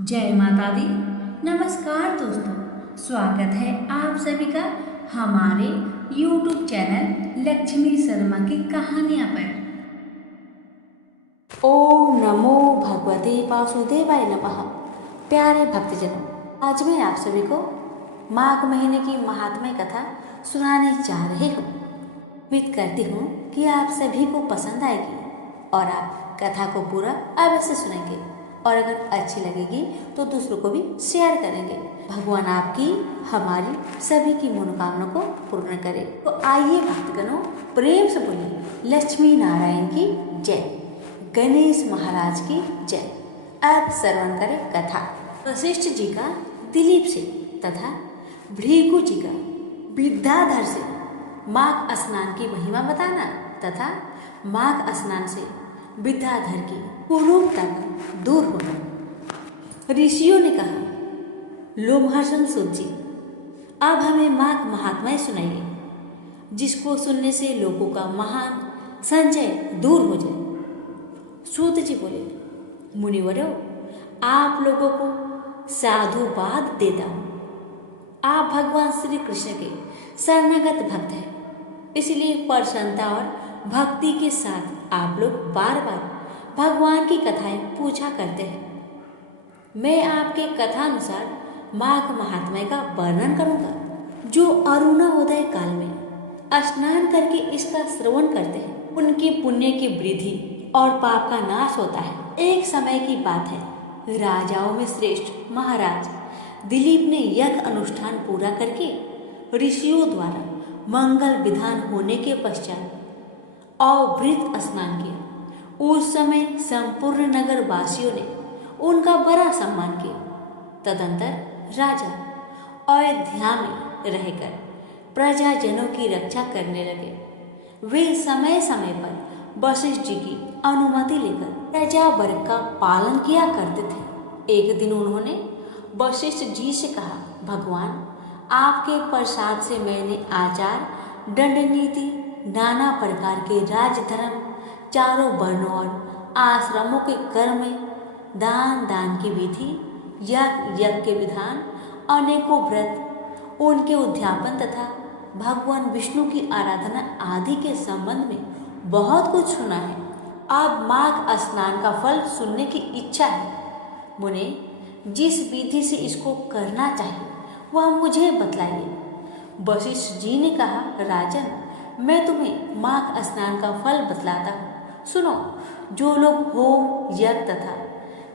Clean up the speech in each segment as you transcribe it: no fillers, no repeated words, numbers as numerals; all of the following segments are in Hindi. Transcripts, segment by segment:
जय माता दी। नमस्कार दोस्तों, स्वागत है आप सभी का हमारे YouTube चैनल लक्ष्मी शर्मा की कहानियाँ पर। ओम नमो भगवते वासुदेवाय नमः। प्यारे भक्तजनों, आज मैं आप सभी को माघ महीने की महात्म्य कथा सुनाने जा रही हूँ। उम्मीद करती हूँ कि आप सभी को पसंद आएगी और आप कथा को पूरा अवश्य सुनेंगे और अगर अच्छी लगेगी तो दूसरों को भी शेयर करेंगे। भगवान आपकी हमारी सभी की मनोकामना को पूर्ण करे। तो आइए भक्तगणों, प्रेम से बोलिए लक्ष्मी नारायण की जय, गणेश महाराज की जय। अब श्रवण करें कथा। वशिष्ठ जी का दिलीप से तथा भृगु जी का विद्याधर से माघ स्नान की महिमा बताना तथा माघ स्नान से विद्याधर की कुरूपता दूर होना। ऋषियों ने कहा, लोमहर्षण सूत जी, अब हमें माघ महात्म्य सुनाइए, जिसको सुनने से लोगों का महान संचय दूर हो जाए। सूत जी बोले, मुनिवरों, आप लोगों को साधुवाद देता हूँ। आप भगवान श्री कृष्ण के शरणागत भक्त हैं, इसलिए प्रसन्नता और भक्ति के साथ आप लोग बार बार भगवान की कथाएं पूछा करते हैं। मैं आपके कथानुसार माघ महात्म्य का वर्णन करूंगा। जो अरुणोदय काल में स्नान करके इसका श्रवण करते हैं, उनके पुण्य की वृद्धि और पाप का नाश होता है। एक समय की बात है, राजाओं में श्रेष्ठ महाराज दिलीप ने यज्ञ अनुष्ठान पूरा करके ऋषियों द्वारा मंगल विधान होने के पश्चात अवभृत स्नान किया। उस समय संपूर्ण नगर वासियों ने उनका बड़ा सम्मान किया। तदंतर राजा अयोध्या में रहकर प्रजाजनों की रक्षा करने लगे। वे समय समय पर वशिष्ठ जी की अनुमति लेकर प्रजा वर्ग का पालन किया करते थे। एक दिन उन्होंने वशिष्ठ जी से कहा, भगवान, आपके प्रसाद से मैंने आचार, दंड नीति, नाना प्रकार के राजधर्म, चारों वर्णों और आश्रमों के कर्म में, दान की विधि, यज्ञ के विधान, अनेकों व्रत, उनके उद्यापन तथा भगवान विष्णु की आराधना आदि के संबंध में बहुत कुछ सुना है। अब माघ स्नान का फल सुनने की इच्छा है। मुने, जिस विधि से इसको करना चाहिए वह मुझे बतलाइए। वशिष्ठ जी ने कहा, राजन, मैं तुम्हें माघ स्नान का फल बतलाता हूँ। सुनो, जो लोग होम, यज्ञ तथा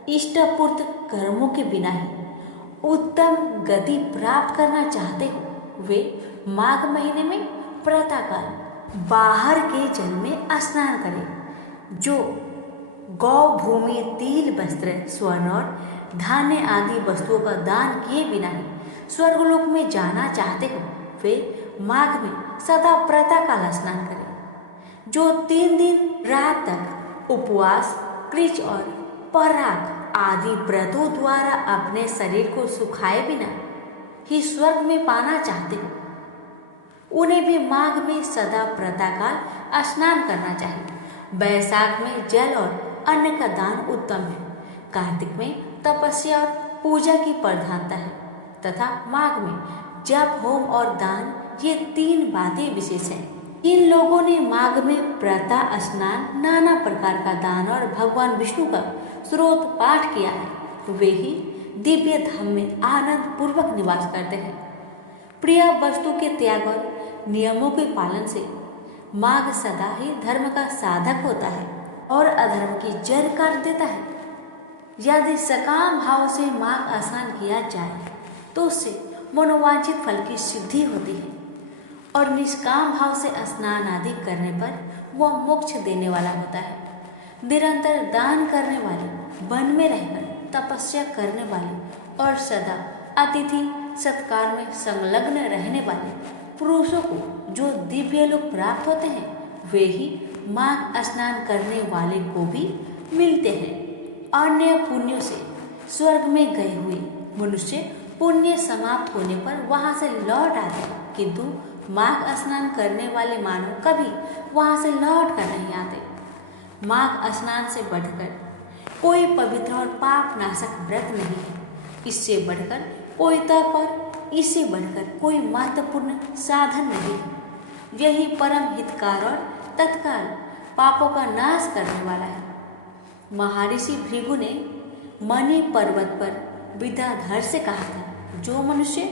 इष्टपूर्त कर्मों के बिना ही उत्तम गति प्राप्त करना चाहते हो, वे माघ महीने में प्रातःकाल बाहर के जल में स्नान करें। जो गौ भूमि, तिल, वस्त्र, स्वर्ण और धान्य आदि वस्तुओं का दान किए बिना ही स्वर्गलोक में जाना चाहते हो, वे माघ में सदा प्रातःकाल स्नान करें। जो 3 दिन रात तक उपवास, कृच और पराग आदि व्रतों द्वारा अपने शरीर को सुखाए बिना ही स्वर्ग में पाना चाहते हो, उन्हें भी माघ में सदा प्रातःकाल स्नान करना चाहिए। वैशाख में जल और अन्न का दान उत्तम है। कार्तिक में तपस्या और पूजा की प्रधानता है तथा माघ में जप, होम और दान, ये 3 बातें विशेष हैं। इन लोगों ने माघ में प्रातः स्नान, नाना प्रकार का दान और भगवान विष्णु का स्रोत पाठ किया है, वे ही दिव्य धाम में आनंद पूर्वक निवास करते हैं। प्रिय वस्तु के त्याग और नियमों के पालन से माघ सदा ही धर्म का साधक होता है और अधर्म की जड़ काट देता है। यदि सकाम भाव से माघ स्नान किया जाए तो उससे मनोवांछित फल की सिद्धि होती है और निष्काम भाव से स्नान आदि करने पर वह मोक्ष देने वाला होता है। निरंतर दान करने वाले, वन में रहकर तपस्या करने वाले और सदा अतिथि सत्कार में संलग्न रहने वाले पुरुषों को जो दिव्य लोक प्राप्त होते हैं, वे ही माघ स्नान करने वाले को भी मिलते हैं। अन्य पुण्यों से स्वर्ग में गए हुए मनुष्य पुण्य समाप्त होने पर वहां से लौट आते हैं, किंतु माघ स्नान करने वाले मानव कभी वहां से लौट कर नहीं आते। माघ स्नान से बढ़कर कोई पवित्र और पाप नाशक व्रत नहीं है। इससे बढ़कर कोई तप और इससे बढ़कर कोई महत्वपूर्ण साधन नहीं है। यही परम हितकार और तत्काल पापों का नाश करने वाला है। महर्षि भृगु ने मणि पर्वत पर विद्याधर से कहा था, जो मनुष्य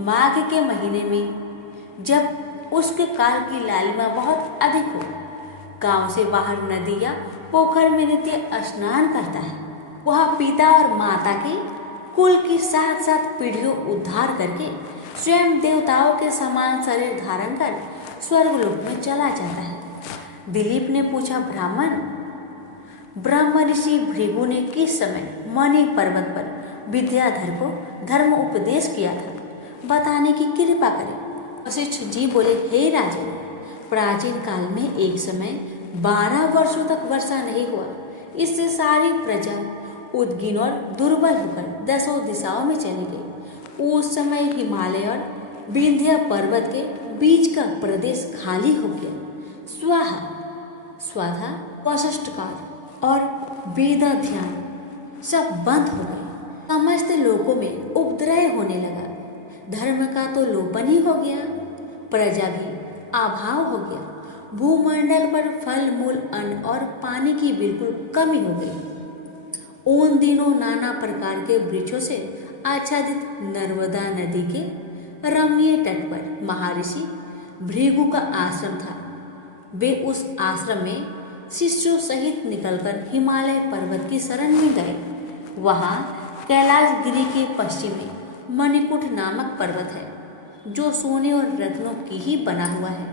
माघ के महीने में जब उसके काल की लालिमा बहुत अधिक हो, गांव से बाहर नदी या पोखर में नित्य स्नान करता है, वह पिता और माता के कुल की साथ साथ पीढ़ियों उद्धार करके स्वयं देवताओं के समान शरीर धारण कर स्वर्गलोक में चला जाता है। दिलीप ने पूछा, ब्रह्म ऋषि भृगु ने किस समय मणि पर्वत पर विद्याधर को धर्म उपदेश किया था, बताने की कृपा करें। वशिष्ठ जी बोले, हे राजन, प्राचीन काल में एक समय 12 वर्षों तक वर्षा नहीं हुआ। इससे सारी प्रजा उद्गीन और दुर्बल होकर 10 दिशाओं में चली गई। उस समय हिमालय और विंध्य पर्वत के बीच का प्रदेश खाली हो गया। स्वाहा, स्वाधा, वशिष्ठकार और वेदाध्यान सब बंद हो गए। समस्त लोगों में उपद्रव होने लगा। धर्म का तो लोपन ही हो गया, प्रजा भी अभाव हो गया। भूमंडल पर फल मूल अन्न और पानी की बिल्कुल कमी हो गई। उन दिनों नाना प्रकार के वृक्षों से आच्छादित नर्मदा नदी के रमणीय तट पर महर्षि भृगु का आश्रम था। वे उस आश्रम में शिष्यों सहित निकलकर हिमालय पर्वत की शरण में गए। वहाँ कैलाश गिरी के पश्चिम में मणिकूट नामक पर्वत है, जो सोने और रत्नों की ही बना हुआ है।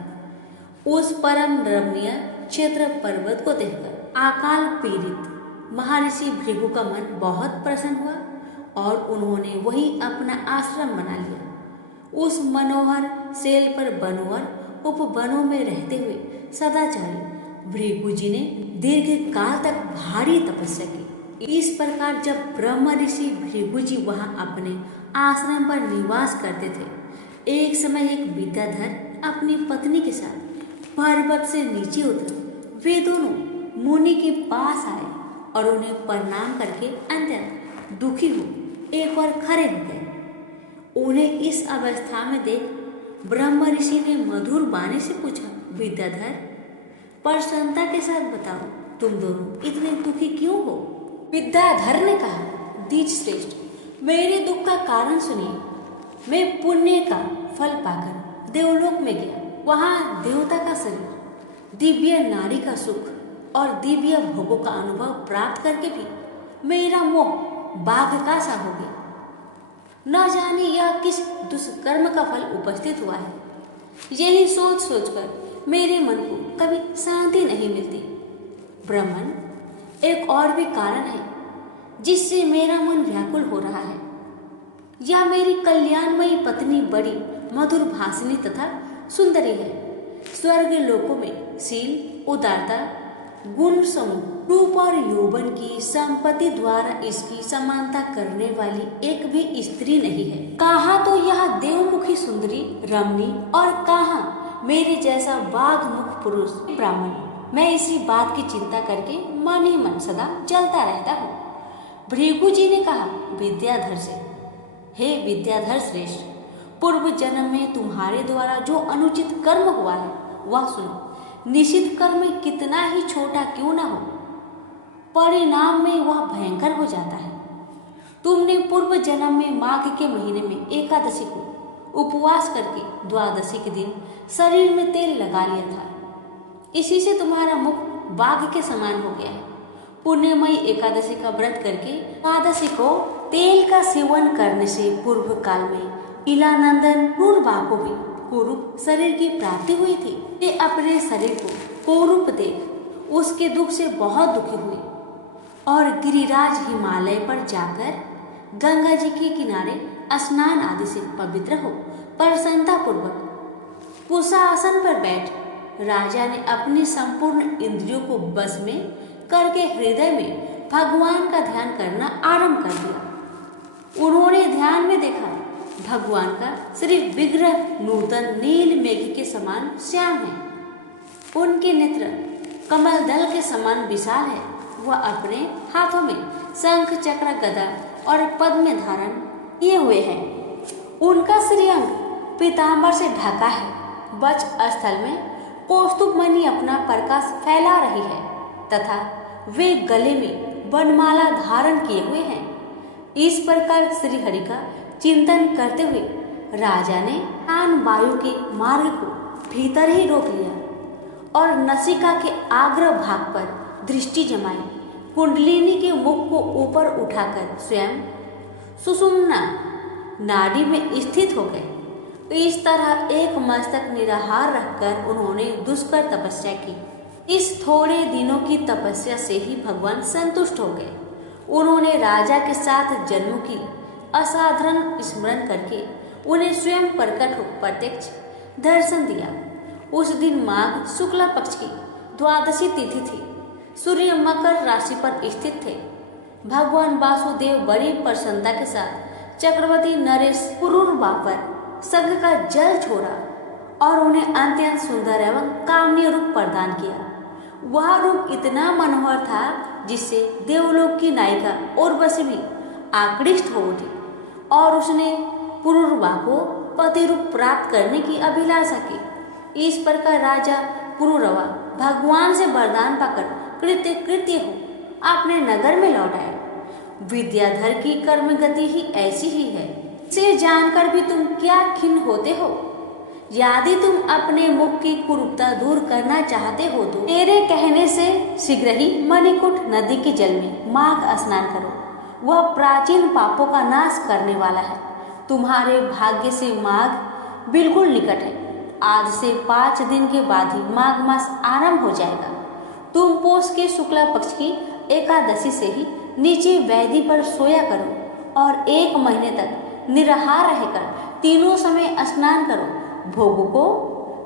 उस परम रमणीय क्षेत्र पर्वत को देखकर अकाल पीड़ित महर्षि भृगु का मन बहुत प्रसन्न हुआ और उन्होंने वही अपना आश्रम बना लिया। उस मनोहर सेल पर वनों और उपवनों में रहते हुए सदाचारी भृगु जी ने दीर्घ काल तक भारी तपस्या की। इस प्रकार जब ब्रह्म ऋषि भृगु जी वहां अपने आश्रम पर निवास करते थे, एक समय एक विद्याधर अपनी पत्नी के साथ पर्वत से नीचे उतरे। वे दोनों मुनि के पास आए और उन्हें प्रणाम करके अत्यंत दुखी हो एक और खड़े हो गए। उन्हें इस अवस्था में देख ब्रह्म ऋषि ने मधुर वाणी से पूछा, विद्याधर, प्रसन्नता के साथ बताओ, तुम दोनों इतने दुखी क्यों हो? विद्याधर ने कहा, द्विज श्रेष्ठ, मेरे दुख का कारण सुनिए। मैं पुण्य का फल पाकर देवलोक में गया। वहाँ देवता का शरीर, दिव्य नारी का सुख और दिव्य भोगों का अनुभव प्राप्त करके भी मेरा मोह बाघ का सा हो गया। न जाने यह किस दुष्कर्म का फल उपस्थित हुआ है। यही सोच सोचकर मेरे मन को कभी शांति नहीं मिलती। ब्राह्मण, एक और भी कारण है जिससे मेरा मन व्याकुल हो रहा है। यह मेरी कल्याणमयी पत्नी बड़ी मधुर भाषिणी तथा सुंदरी है। स्वर्ग लोकों में शील, उदारता, गुण समूह, रूप और यौवन की संपत्ति द्वारा इसकी समानता करने वाली एक भी स्त्री नहीं है। कहाँ तो यह देवमुखी सुंदरी रमणी और कहाँ मेरे जैसा बाघ मुख पुरुष ब्राह्मण। मैं इसी बात की चिंता करके मन ही मन सदा जलता रहता हूँ। भृगु जी ने कहा विद्याधर से, हे विद्याधर श्रेष्ठ, पूर्व जन्म में तुम्हारे द्वारा जो अनुचित कर्म हुआ है वह सुनो। निषिद्ध कर्म कितना ही छोटा क्यों ना हो, परिणाम में वह भयंकर हो जाता है। तुमने पूर्व जन्म में माघ के महीने में एकादशी को उपवास करके द्वादशी के दिन शरीर में तेल लगा लिया था। इसी से तुम्हारा मुख बाघ के समान हो गया है। पुण्यमयी एकादशी का व्रत करके द्वादशी को तेल का सेवन करने से पूर्व काल में इलानंदन पूर्वा को भी कुरूप शरीर की प्राप्ति हुई थी। वे अपने शरीर को कुरूप देख उसके दुख से बहुत दुखी हुए और गिरिराज हिमालय पर जाकर गंगा जी के किनारे स्नान आदि से पवित्र हो प्रसन्नता पूर्वक कुशासन पर बैठ राजा ने अपनी संपूर्ण इंद्रियों को बस में करके हृदय में भगवान का ध्यान करना आरंभ कर दिया। उन्होंने ध्यान में देखा भगवान का शरीर विग्रह नूतन नील मेघ के समान श्याम है। उनके नेत्र कमल दल के समान विशाल है। वह अपने हाथों में शंख चक्र गदा और पद्म धारण किए हुए हैं। उनका श्रीअंग पीतांबर से ढका है। वक्ष स्थल में कौस्तुभ मणि अपना प्रकाश फैला रही है तथा वे गले में वनमाला धारण किए हुए हैं। इस प्रकार श्री हरि का चिंतन करते हुए राजा ने प्राण वायु के मार्ग को भीतर ही रोक लिया और नसिका के आग्र भाग पर दृष्टि जमाई। कुंडलिनी के मुख को ऊपर उठाकर स्वयं सुषुम्ना नाड़ी में स्थित हो गए। इस तरह एक मस्तक निराहार रखकर उन्होंने दुष्कर तपस्या की। इस थोड़े दिनों की तपस्या से ही भगवान संतुष्ट हो गए। उन्होंने राजा के 7 जन्मों की असाधारण स्मरण करके उन्हें स्वयं प्रत्यक्ष दर्शन दिया। उस दिन माघ शुक्ला पक्ष की द्वादशी तिथि थी। सूर्य मकर राशि पर स्थित थे। भगवान वासुदेव बड़ी प्रसन्नता के साथ चक्रवर्ती नरेश पुरुरवा पर संघ का जल छोड़ा और उन्हें अत्यंत सुंदर एवं कामनीय रूप प्रदान किया। वह रूप इतना मनोहर था जिससे देवलोक की नायिका उर्वशी भी आकृष्ट हो उठी और उसने पुरुरवा को पति रूप प्राप्त करने की अभिलाषा की। इस प्रकार राजा पुरुरवा भगवान से वरदान पाकर कृत्य हो अपने नगर में लौट आए। विद्याधर की कर्म गति ही ऐसी ही है। इसे जानकर भी तुम क्या खिन्न होते हो? यदि तुम अपने मुख की कुरूपता दूर करना चाहते हो तो मेरे कहने से शीघ्र ही मणिकूट नदी के जल में माघ स्नान करो। वह प्राचीन पापों का नाश करने वाला है। तुम्हारे भाग्य से माघ बिल्कुल निकट है। आज से 5 दिन के बाद ही माघ मास आरंभ हो जाएगा। तुम पोष के शुक्ला पक्ष की एकादशी से ही नीचे वेदी पर सोया करो और 1 महीने तक निराहार रहकर तीनों समय स्नान करो। भोगों को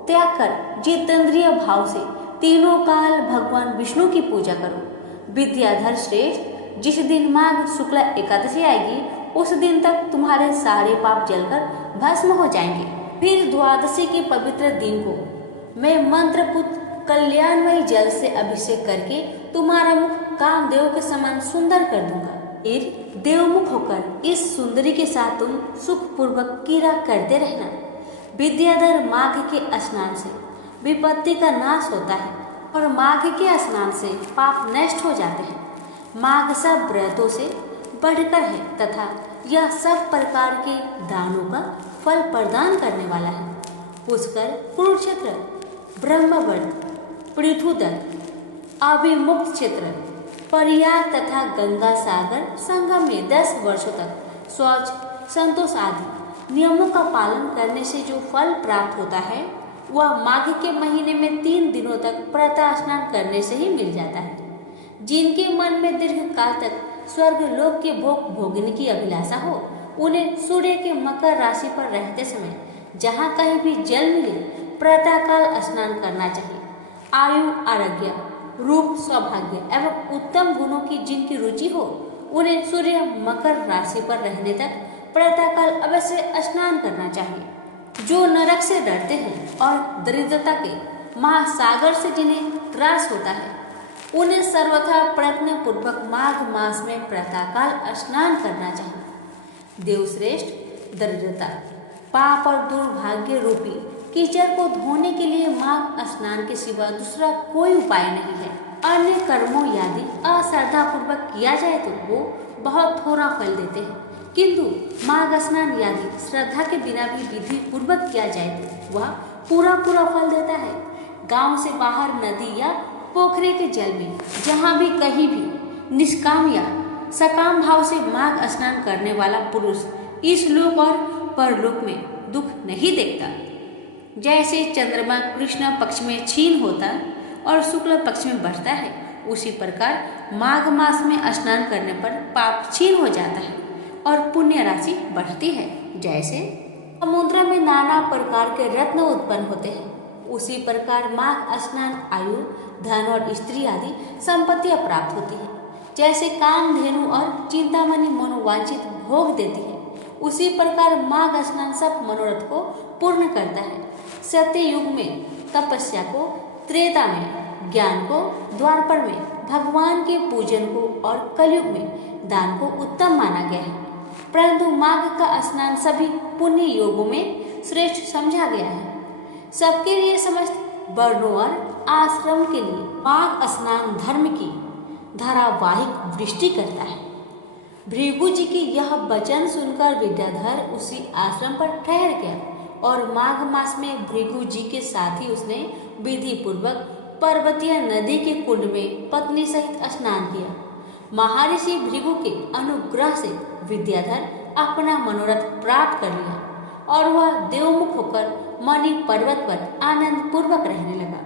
त्याग कर जितेंद्रिय भाव से तीनों काल भगवान विष्णु की पूजा करो। विद्याधर श्रेष्ठ, जिस दिन माघ शुक्ला एकादशी आएगी उस दिन तक तुम्हारे सारे पाप जलकर भस्म हो जाएंगे। फिर द्वादशी के पवित्र दिन को मैं मंत्रपुत कल्याणमयी जल से अभिषेक करके तुम्हारा मुख कामदेव के समान सुंदर कर दूंगा। फिर देवमुख होकर इस सुंदरी के साथ तुम सुखपूर्वक क्रीड़ा करते रहना। विद्याधर माघ के स्नान से विपत्ति का नाश होता है और माघ के स्नान से पाप नष्ट हो जाते हैं। माघ सब व्रतों से बढ़कर है तथा यह सब प्रकार के दानों का फल प्रदान करने वाला है। पुष्कर, कुरुक्षेत्र, ब्रह्मवर्त, पृथुदत्त, अभिमुक्त क्षेत्र, परियार तथा गंगा सागर संगम में 10 वर्षों तक शौच, संतोष आदि नियमों का पालन करने से जो फल प्राप्त होता है वह माघ के महीने में 3 दिनों तक प्रातः स्नान करने से ही मिल जाता है। जिनके मन में दीर्घ काल तक स्वर्ग लोक के भोग भोगने की अभिलाषा हो उन्हें सूर्य के मकर राशि पर रहते समय जहाँ कहीं भी जल मिले प्रातःकाल स्नान करना चाहिए। आयु, आरोग्य, रूप, सौभाग्य एवं उत्तम गुणों की जिनकी रुचि हो उन्हें सूर्य मकर राशि पर रहने तक प्रातःकाल अवश्य स्नान करना चाहिए। जो नरक से डरते हैं और दरिद्रता के महासागर से जिन्हें त्रास होता है उन्हें सर्वथा प्रयत्न पूर्वक माघ मास में प्रातःकाल स्नान करना चाहिए। देवश्रेष्ठ, दरिद्रता, पाप और दुर्भाग्य रूपी कीचड़ को धोने के लिए माघ स्नान के सिवा दूसरा कोई उपाय नहीं है। अन्य कर्मों यदि अश्रद्धा पूर्वक किया जाए तो वो बहुत थोड़ा फल देते हैं, किंतु माघ स्नान यदि श्रद्धा के बिना भी विधि पूर्वक किया जाए तो वह पूरा फल देता है। गांव से बाहर नदी या पोखरे के जल में जहाँ भी कहीं भी निष्काम या सकाम भाव से माघ स्नान करने वाला पुरुष इस लोक और परलोक में दुख नहीं देखता। जैसे चंद्रमा कृष्ण पक्ष में क्षीण होता और शुक्ल पक्ष में बढ़ता है, उसी प्रकार माघ मास में स्नान करने पर पाप क्षीण हो जाता है और पुण्य राशि बढ़ती है। जैसे समुद्र में नाना प्रकार के रत्न उत्पन्न होते हैं, उसी प्रकार माघ स्नान आयु, धन और स्त्री आदि संपत्तियां प्राप्त होती है। जैसे कामधेनु और चिंतामणि मनोवांछित भोग देती है, उसी प्रकार माघ स्नान सब मनोरथ को पूर्ण करता है। सत्य युग में तपस्या को, त्रेता में ज्ञान को द्वापर में भगवान के पूजन को और कलयुग में दान को उत्तम माना गया है, परंतु माघ का स्नान सभी पुण्य योगों में श्रेष्ठ समझा गया है। सबके लिए समस्त वर्णों और आश्रम के लिए माघ स्नान धर्म की धारावाहिक वृष्टि करता है। भृगु जी की यह वचन सुनकर विद्याधर उसी आश्रम पर ठहर गया और माघ मास में भृगु जी के साथ ही उसने विधि पूर्वक पर्वतीय नदी के कुंड में पत्नी सहित स्नान किया। महर्षि भृगु के अनुग्रह से विद्याधर अपना मनोरथ प्राप्त कर लिया और वह देवमुख होकर मणि पर्वत पर आनंद पूर्वक रहने लगा।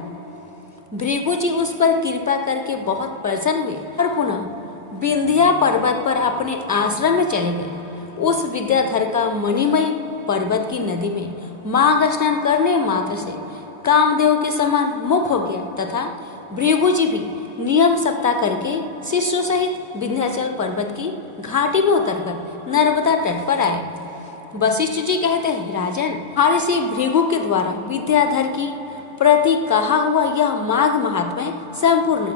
भृगु जी उस पर कृपा करके बहुत प्रसन्न हुए और पुनः विंध्या पर्वत पर अपने आश्रम में चले गए। उस विद्याधर का मणिमय पर्वत की नदी में माघ स्नान करने मात्र से कामदेव के समान मुख हो गया तथा भृगु जी भी नियम सप्ताह करके शिष्यों सहित विंध्याचल पर्वत की घाटी में उतरकर नर्मदा तट पर आए। वशिष्ठ जी कहते हैं, राजन, महर्षि भृगु के द्वारा विद्याधर की प्रति कहा हुआ यह माघ महात्म्य संपूर्ण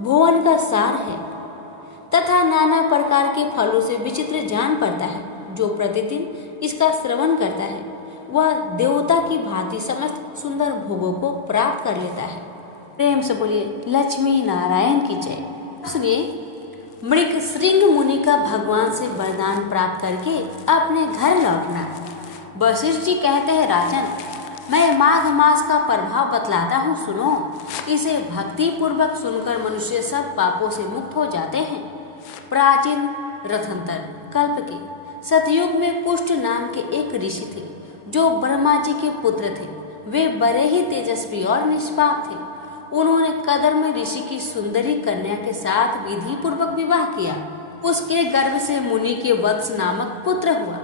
भुवन का सार है तथा नाना प्रकार के फलों से विचित्र जान पड़ता है। जो प्रतिदिन इसका श्रवण करता है वह देवता की भांति समस्त सुंदर भोगों को प्राप्त कर लेता है। प्रेम से बोलिए लक्ष्मी नारायण की जय। सुनिए, मृग श्रृंग मुनि का भगवान से वरदान प्राप्त करके अपने घर लौटना। वशिष्ठ जी कहते हैं, राजन, मैं माघ मास का प्रभाव बतलाता हूँ, सुनो। इसे भक्ति पूर्वक सुनकर मनुष्य सब पापों से मुक्त हो जाते हैं। प्राचीन रथंतर कल्प के सतयुग में कुष्ठ नाम के एक ऋषि थे जो ब्रह्मा जी के पुत्र थे। वे बड़े ही तेजस्वी और निष्पाप थे। उन्होंने कदर्म ऋषि की सुंदरी कन्या के साथ विधि पूर्वक विवाह किया। उसके गर्भ से मुनि के वत्स नामक पुत्र हुआ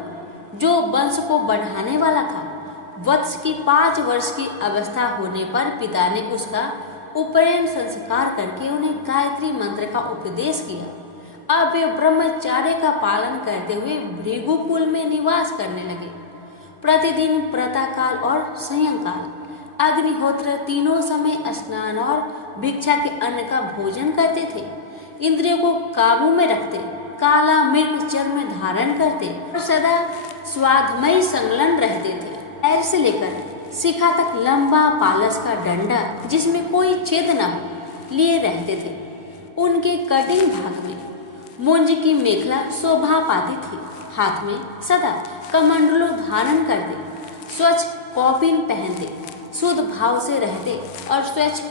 जो वंश को बढ़ाने वाला था। वत्स की 5 वर्ष की अवस्था होने पर पिता ने उसका उपनयन संस्कार करके उन्हें गायत्री मंत्र का उपदेश किया। अब वे ब्रह्मचार्य का पालन करते हुए भृगुकुल में निवास करने लगे। प्रतिदिन प्रातःकाल और सायंकाल अग्निहोत्र तीनों समय स्नान और भिक्षा के अन्न का भोजन करते थे। इंद्रियों को काबू में रखते, काला मृग चर्म धारण करते और सदा स्वादमयी संलग्न रहते थे। पैर से लेकर शिखा तक लंबा पालस का डंडा जिसमें कोई छेद न हो लिए रहते थे। उनके कटिंग भाग में मुंज की मेखला शोभा पाती थी। हाथ में सदा कमंडलों धारण करते, स्वच्छ कौपीन पहनते, शुद्ध भाव से रहते और स्वच्छ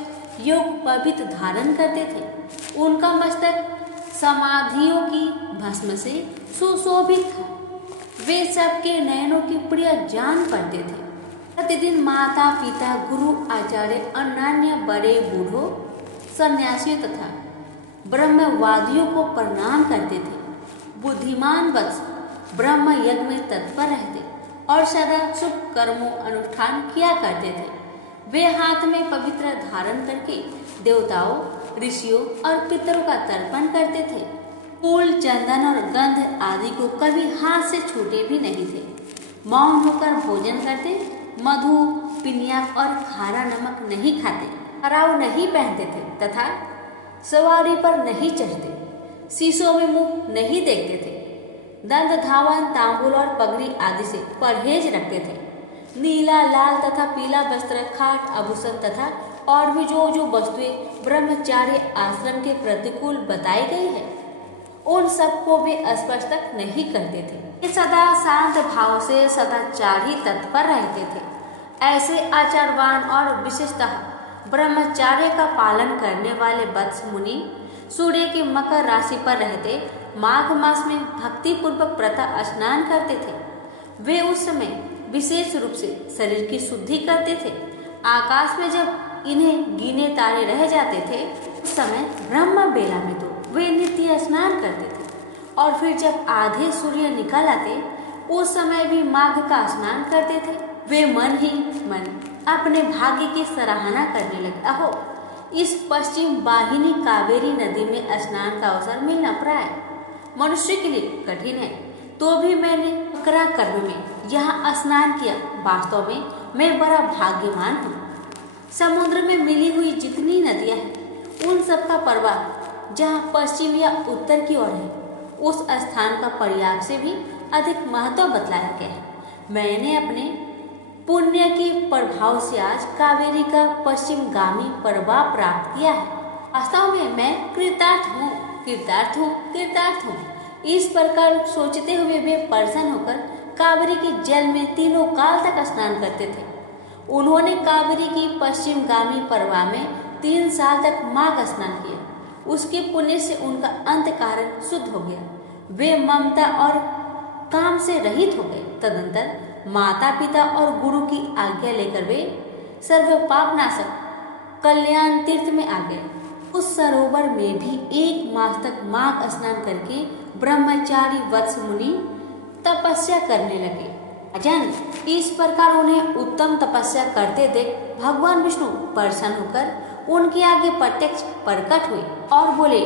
योग पवित्र धारण करते थे। उनका मस्तक समाधियों की भस्म से सुशोभित था। वे सबके नयनों की प्रिय जान पड़ते थे। प्रतिदिन माता पिता गुरु आचार्य अन्य बड़े बूढ़ों सन्यासियों तथा ब्रह्मवादियों को प्रणाम करते थे। बुद्धिमान वत्स ब्रह्म यज्ञ में तत्पर रहते और सदा शुभ कर्मों अनुष्ठान किया करते थे। वे हाथ में पवित्र धारण करके देवताओं, ऋषियों और पितरों का तर्पण करते थे। फूल, चंदन और गंध आदि को कभी हाथ से छूटे भी नहीं थे। मौन होकर भोजन करते, मधु, पिनिया और खारा नमक नहीं खाते, हराव नहीं पहनते थे तथा सवारी पर नहीं चढ़ते, शीशों में मुंह नहीं देखते थे। दंत धावन, तांबुल और पगड़ी आदि से परहेज रखते थे। नीला, लाल तथा पीला वस्त्र, खाट, आभूषण तथा और भी जो वस्तुएं ब्रह्मचार्य आश्रम के प्रतिकूल बताई गई है उन सबको वे स्पर्श तक नहीं करते थे। ये सदा शांत भाव से सदाचार ही तत्पर रहते थे। ऐसे आचारवान और विशेषतः ब्रह्मचार्य का पालन करने वाले वत्स मुनि सूर्य के मकर राशि पर रहते माघ मास में भक्ति पूर्वक प्रातः स्नान करते थे। वे उस समय विशेष रूप से शरीर की शुद्धि करते थे। आकाश में जब इन्हें गिने तारे रह जाते थे उस समय ब्रह्म बेला में तो वे नित्य स्नान करते थे और फिर जब आधे सूर्य निकल आते उस समय भी माघ का स्नान करते थे। वे मन ही मन अपने भाग्य की सराहना करने लगे। अहो, इस पश्चिम वाहिनी कावेरी नदी में स्नान का अवसर मिलना प्राय मनुष्य के लिए कठिन है, तो भी मैंने कर्म में यहाँ स्नान किया। वास्तव में मैं बड़ा भाग्यवान हूँ। समुद्र में मिली हुई जितनी नदियां हैं उन सब का प्रवाह जहाँ पश्चिम या उत्तर की ओर है उस स्थान का प्रयाग से भी अधिक महत्व बतलाया गया है। मैंने अपने पुण्य के प्रभाव से आज कावेरी का पश्चिमगामी प्रवाह प्राप्त किया है। वास्तव में मैं कृतार्थ हूँ, कृतार्थ हूँ, कृतार्थ हूँ। इस प्रकार सोचते हुए वे प्रसन्न होकर कावेरी के जल में तीनों काल तक स्नान करते थे। उन्होंने कावेरी की पश्चिमगामी प्रवाह में 3 साल तक माघ स्नान किया। उसके पुण्य से उनका अंतःकरण शुद्ध हो गया। वे ममता और काम से रहित हो गए। तदंतर माता पिता और गुरु की आज्ञा लेकर वे सर्व पापनाशक कल्याण तीर्थ में आ गए। उस सरोवर में भी 1 मास तक माघ स्नान करके ब्रह्मचारी वत्स मुनि तपस्या करने लगे। अजन इस प्रकार उन्हें उत्तम तपस्या करते देख भगवान विष्णु प्रसन्न होकर उनके आगे प्रत्यक्ष प्रकट हुए और बोले,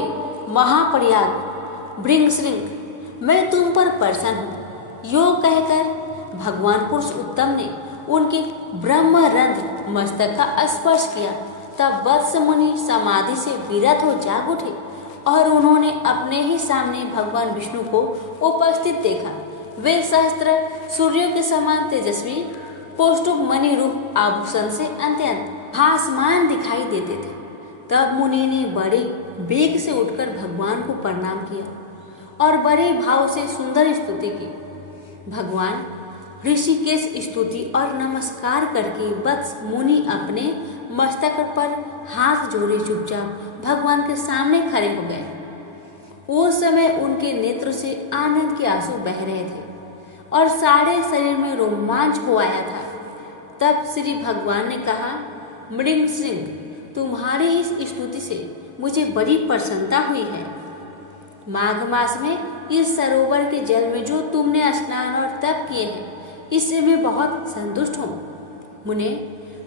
महाप्रयाग भृंगश्रिंग, मैं तुम पर प्रसन्न हूँ। योग कहकर भगवान पुरुष उत्तम ने उनके ब्रह्मरंध्र मस्तक का स्पर्श किया। तब वत्स मुनि समाधि से विरत हो जाग उठे और उन्होंने अपने ही सामने भगवान विष्णु को उपस्थित देखा। वे सहस्त्र सूर्यों के समान तेजस्वी पौष्टुक मणि रूप आभूषण से अत्यंत भासमान दिखाई देते थे। तब मुनि ने बड़े वेग से उठकर भगवान को प्रणाम किया और बड़े भाव से सुंदर स्तुति की। भगवान ऋषिकेश स्तुति और नमस्कार करके वत्स मुनि अपने मस्तक पर हाथ जोड़े चुपचाप भगवान के सामने खड़े हो गए। उस समय उनके नेत्र से आनंद के आंसू बह रहे थे और सारे शरीर में रोमांच हो आया था। तब श्री भगवान ने कहा, मृगश्रिंग, तुम्हारी इस स्तुति से मुझे बड़ी प्रसन्नता हुई है। माघ मास में इस सरोवर के जल में जो तुमने स्नान और तप किए हैं, इससे मैं बहुत संतुष्ट हूँ। मुने,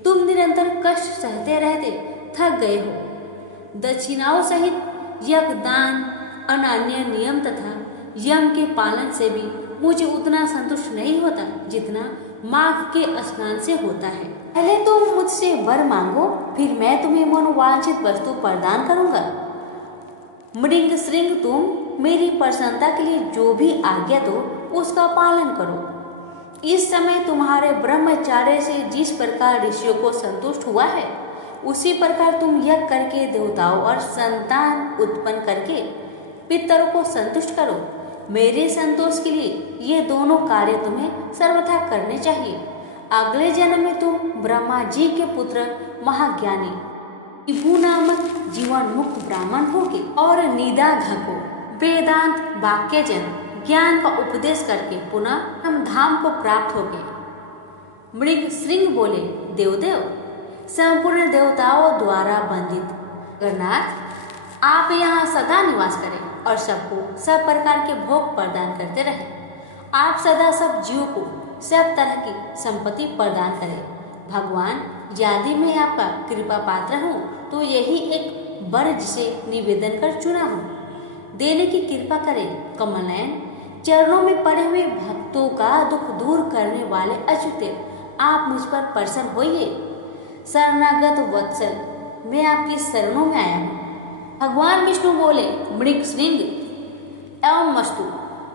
तुम निरंतर कष्ट सहते रहते थक गए हो। दक्षिणाओं सहित यज्ञ, दान, अनन्य नियम तथा यम के पालन से भी मुझे उतना संतुष्ट नहीं होता जितना माघ के स्नान से होता है। पहले तुम मुझसे वर मांगो, फिर मैं तुम्हें मनोवांछित वस्तु प्रदान करूंगा। मृगश्रिंग, तुम मेरी प्रसन्नता के लिए जो भी आज्ञा दो उसका पालन करो। इस समय तुम्हारे ब्रह्मचार्य से जिस प्रकार ऋषियों को संतुष्ट हुआ है, उसी प्रकार तुम यज्ञ करके देवताओं और संतान उत्पन्न करके पितरों को संतुष्ट करो। मेरे संतोष के लिए ये दोनों कार्य तुम्हें सर्वथा करने चाहिए। अगले जन्म में तुम ब्रह्मा जी के पुत्र महाज्ञानी विभु नामक जीवन मुक्त ब्राह्मण होगे और निदाघ को वेदांत वाक्य जन ज्ञान का उपदेश करके पुनः हम धाम को प्राप्त हो गए। मृगश्रिंग बोले, देवदेव, संपूर्ण देवताओं द्वारा वंदित गणनाथ, आप यहाँ सदा निवास करें और सबको सब प्रकार के भोग प्रदान करते रहें। आप सदा सब जीवों को सब तरह की संपत्ति प्रदान करें। भगवान, यदि मैं आपका कृपा पात्र हूँ तो यही एक वर जिसे निवेदन कर चुना हूँ, देने की कृपा करें। कमलनयन, चरणों में पड़े हुए भक्तों का दुख दूर करने वाले अच्युत, आप मुझ पर प्रसन्न होइए। शरणागत वत्सल, मैं आपकी शरणों में आया हूँ। भगवान विष्णु बोले, मृगश्रिंग एवं मस्तु,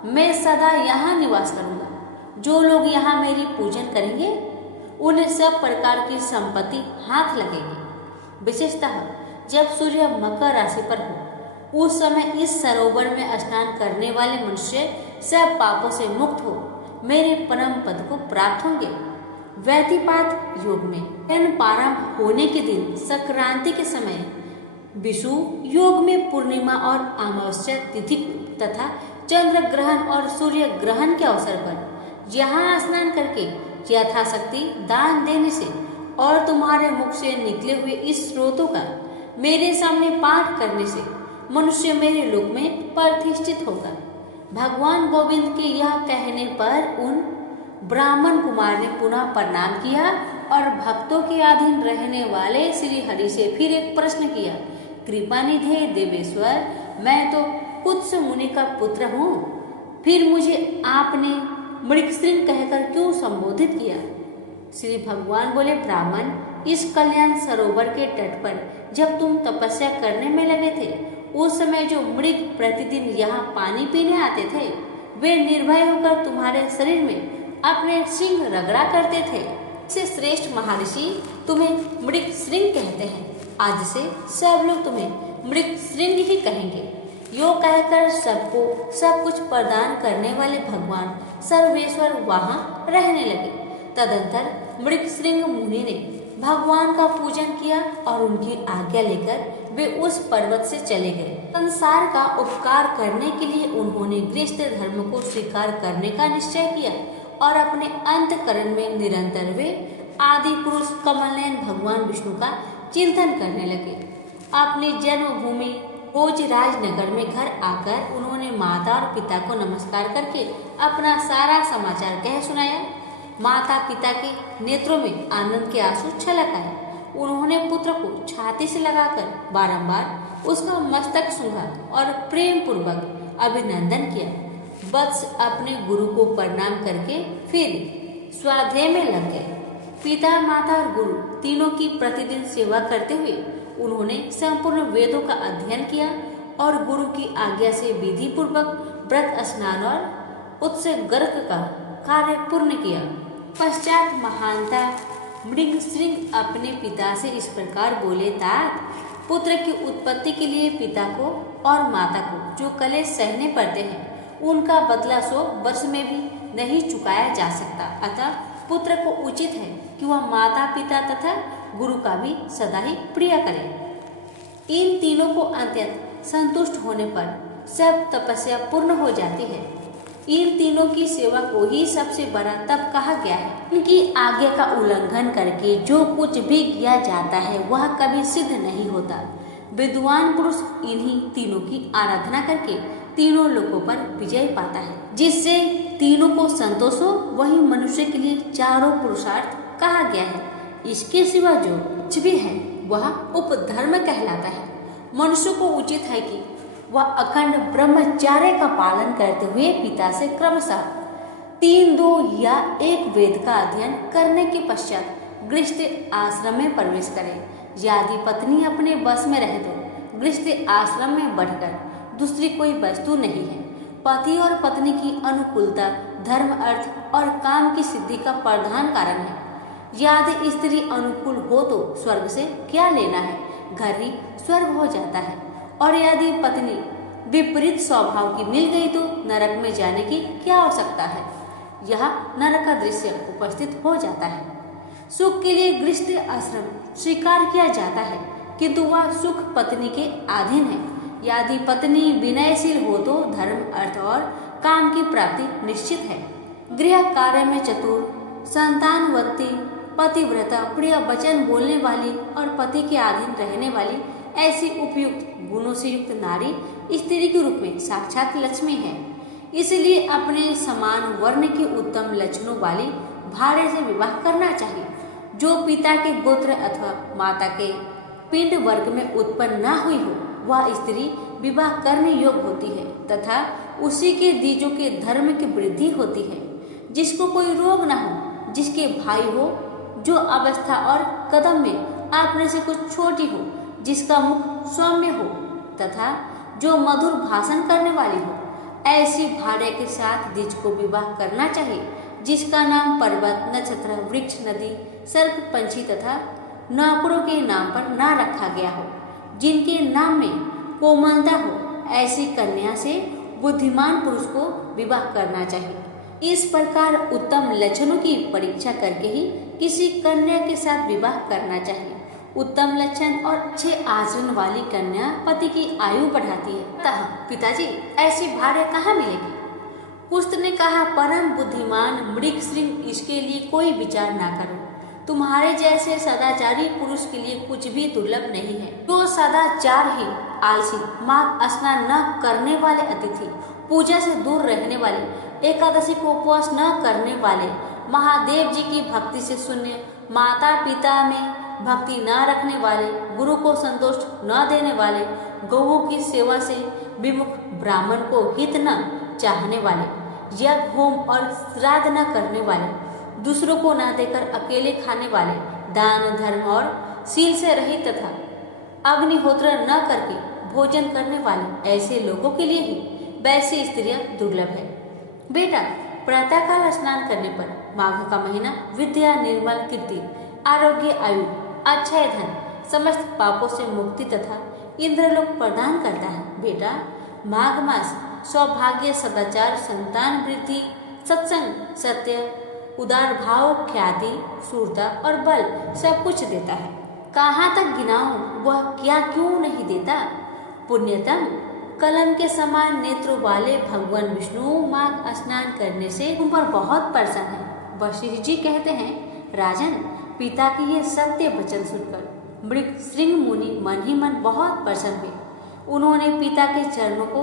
मैं सदा यहाँ निवास करूँगा। जो लोग यहाँ मेरी पूजन करेंगे उन्हें सब प्रकार की संपत्ति हाथ लगेगी। विशेषतः जब सूर्य मकर राशि पर हो, उस समय इस सरोवर में स्नान करने वाले मनुष्य सब पापों से मुक्त हो मेरे परम पद को प्राप्त होंगे। व्यतिपात योग में दिन प्रारंभ होने के दिन संक्रांति के समय, विषु योग में पूर्णिमा और अमावस्या तिथि तथा चंद्र ग्रहण और सूर्य ग्रहण के अवसर पर यहाँ स्नान करके यथाशक्ति दान देने से और तुम्हारे मुख से निकले हुए इस स्रोतों का मेरे सामने पाठ करने से मनुष्य मेरे लोक में प्रतिष्ठित होगा। भगवान गोविंद के यह कहने पर उन ब्राह्मण कुमार ने पुनः प्रणाम किया और भक्तों के अधीन रहने वाले श्री हरि से फिर एक प्रश्न किया, कृपानिधे देवेश्वर, मैं तो कुत्स मुनि का पुत्र हूँ, फिर मुझे आपने मृगश्रिंग कहकर क्यों संबोधित किया? श्री भगवान बोले, ब्राह्मण, इस कल्याण सरोवर के तट पर जब तुम तपस्या करने में लगे थे, उस समय जो मृग प्रतिदिन यहाँ पानी पीने आते थे, वे निर्भय होकर तुम्हारे शरीर में अपने सिंह रगड़ा करते थे। से श्रेष्ठ महर्षि तुम्हें मृग श्रृंग कहते हैं। आज से सब लोग तुम्हें मृग श्रृंग ही कहेंगे। यो कहकर सबको सब कुछ प्रदान करने वाले भगवान सर्वेश्वर वहाँ रहने लगे। तदंतर मृग श्रृंग मुनि ने भगवान का पूजन किया और उनकी आज्ञा लेकर वे उस पर्वत से चले गए। संसार का उपकार करने के लिए उन्होंने गृहस्थ धर्म को स्वीकार करने का निश्चय किया और अपने अंतकरण में निरंतर वे आदि पुरुष कमलनयन भगवान विष्णु का चिंतन करने लगे। अपनी जन्मभूमि भोजराज नगर में घर आकर उन्होंने माता और पिता को नमस्कार करके अपना सारा समाचार कह सुनाया। माता पिता के नेत्रों में आनंद के आंसू छलक आए। उन्होंने पुत्र को छाती से लगाकर बारंबार उसका मस्तक सूंघा और प्रेम पूर्वक अभिनंदन किया। वत्स अपने गुरु को प्रणाम करके फिर स्वाध्याय में लग गए। पिता, माता और गुरु तीनों की प्रतिदिन सेवा करते हुए उन्होंने संपूर्ण वेदों का अध्ययन किया और गुरु की आज्ञा से विधि पूर्वक व्रत स्नान और उत्सव गर्क का कार्य पूर्ण किया। पश्चात महानता मृग श्रृंग अपने पिता से इस प्रकार बोले, तात पुत्र की उत्पत्ति के लिए पिता को और माता को जो कलेश सहने पड़ते हैं, उनका बदला 100 वर्ष में भी नहीं चुकाया जा सकता। अतः पुत्र को उचित है कि वह माता पिता तथा गुरु का भी सदा ही प्रिय करे। इन तीनों को अत्यंत संतुष्ट होने पर सब तपस्या पूर्ण हो जाती है। इन तीनों की सेवा को ही सबसे बड़ा तप कहा गया है। इनकी आज्ञा का उल्लंघन करके जो कुछ भी किया जाता है वह कभी सिद्ध नहीं होता। विद्वान पुरुष इन्हीं तीनों की आराधना करके तीनों लोकों पर विजय पाता है। जिससे तीनों को संतोष हो, वही मनुष्य के लिए चारों पुरुषार्थ कहा गया है। इसके सिवा जो कुछ भी है वह उपधर्म कहलाता है। मनुष्य को उचित है कि वह अखंड ब्रह्मचार्य का पालन करते हुए पिता से क्रमशः 3, 2 या 1 वेद का अध्ययन करने के पश्चात गृहस्थ आश्रम में प्रवेश करे। यदि पत्नी अपने बस में रहे तो गृहस्थ आश्रम में बढ़कर दूसरी कोई वस्तु नहीं है। पति और पत्नी की अनुकूलता धर्म, अर्थ और काम की सिद्धि का प्रधान कारण है। यदि स्त्री अनुकूल हो तो स्वर्ग से क्या लेना है, घर ही स्वर्ग हो जाता है। और यदि पत्नी विपरीत स्वभाव की मिल गई तो नरक में जाने की क्या आवश्यकता है। यह नरक का दृश्य उपस्थित हो जाता है। सुख के लिए गृहस्थ आश्रम स्वीकार किया जाता है, किंतु वह सुख पत्नी के अधीन है। यदि पत्नी विनयशील हो तो धर्म, अर्थ और काम की प्राप्ति निश्चित है। गृह कार्य में चतुर, संतानवती, पतिव्रता, प्रिय वचन बोलने वाली और पति के अधीन रहने वाली ऐसी उपयुक्त गुणों से युक्त नारी स्त्री के रूप में साक्षात लक्ष्मी है। इसलिए अपने समान वर्ण के उत्तम लक्षणों वाली भार्य से विवाह करना चाहिए। जो पिता के गोत्र अथवा माता के पिंड वर्ग में उत्पन्न न हुई हो, वह स्त्री विवाह करने योग्य होती है तथा उसी के बीजों के धर्म की वृद्धि होती है। जिसको कोई रोग न हो, जिसके भाई हो, जो अवस्था और कदम में अपने से कुछ छोटी हो, जिसका मुख सौम्य हो तथा जो मधुर भाषण करने वाली हो, ऐसी भार्या के साथ द्विज को विवाह करना चाहिए। जिसका नाम पर्वत, नक्षत्र, वृक्ष, नदी, सर्प, पंछी तथा नौकरों के नाम पर न रखा गया हो, जिनके नाम में कोमलता हो, ऐसी कन्या से बुद्धिमान पुरुष को विवाह करना चाहिए। इस प्रकार उत्तम लक्षणों की परीक्षा करके ही किसी कन्या के साथ विवाह करना चाहिए। उत्तम लक्षण और अच्छे आचरण वाली कन्या पति की आयु बढ़ाती है। अतः पिताजी, ऐसी भार्या कहाँ मिलेगी? पुस्त ने कहा, परम बुद्धिमान मृग श्रृंग, इसके लिए कोई विचार ना करो। तुम्हारे जैसे सदाचारी पुरुष के लिए कुछ भी दुर्लभ नहीं है। जो सदाचार ही आलसी, माघ स्नान न करने वाले अतिथि, पूजा से दूर रहने वाले, एकादशी को उपवास न करने वाले, महादेव जी की भक्ति से शून्य, माता पिता में भक्ति न रखने वाले, गुरु को संतोष न देने वाले, गौओं की सेवा से विमुख, ब्राह्मण को हित न चाहने वाले, यज्ञ होम और श्राद्ध न करने वाले, दूसरों को न देकर अकेले खाने वाले, दान धर्म और शील से रहित तथा अग्निहोत्र न करके भोजन करने वाले ऐसे लोगों के लिए ही वैसी स्त्रियां दुर्लभ है। बेटा, प्रातःकाल स्नान करने पर माघ का महीना विद्या, निर्मल कीर्ति, आरोग्य, आयु, अक्षय धन, समस्त पापों से मुक्ति तथा इंद्रलोक प्रदान करता है। बेटा, माघ मास सौभाग्य, सदाचार, संतान वृद्धि, सत्संग, सत्य, उदार भाव, ख्याति, शूरता और बल सब कुछ देता है। कहाँ तक गिनाऊं, वह क्या क्यों नहीं देता। पुण्यतम, कलम के समान नेत्रों वाले भगवान विष्णु माघ स्नान करने से तुम पर बहुत प्रसन्न है। वशिष्ठ जी कहते हैं, राजन, पिता की ये सत्य वचन सुनकर मृग श्रृंग मुनि मन ही मन बहुत प्रसन्न हुए। उन्होंने पिता के चरणों को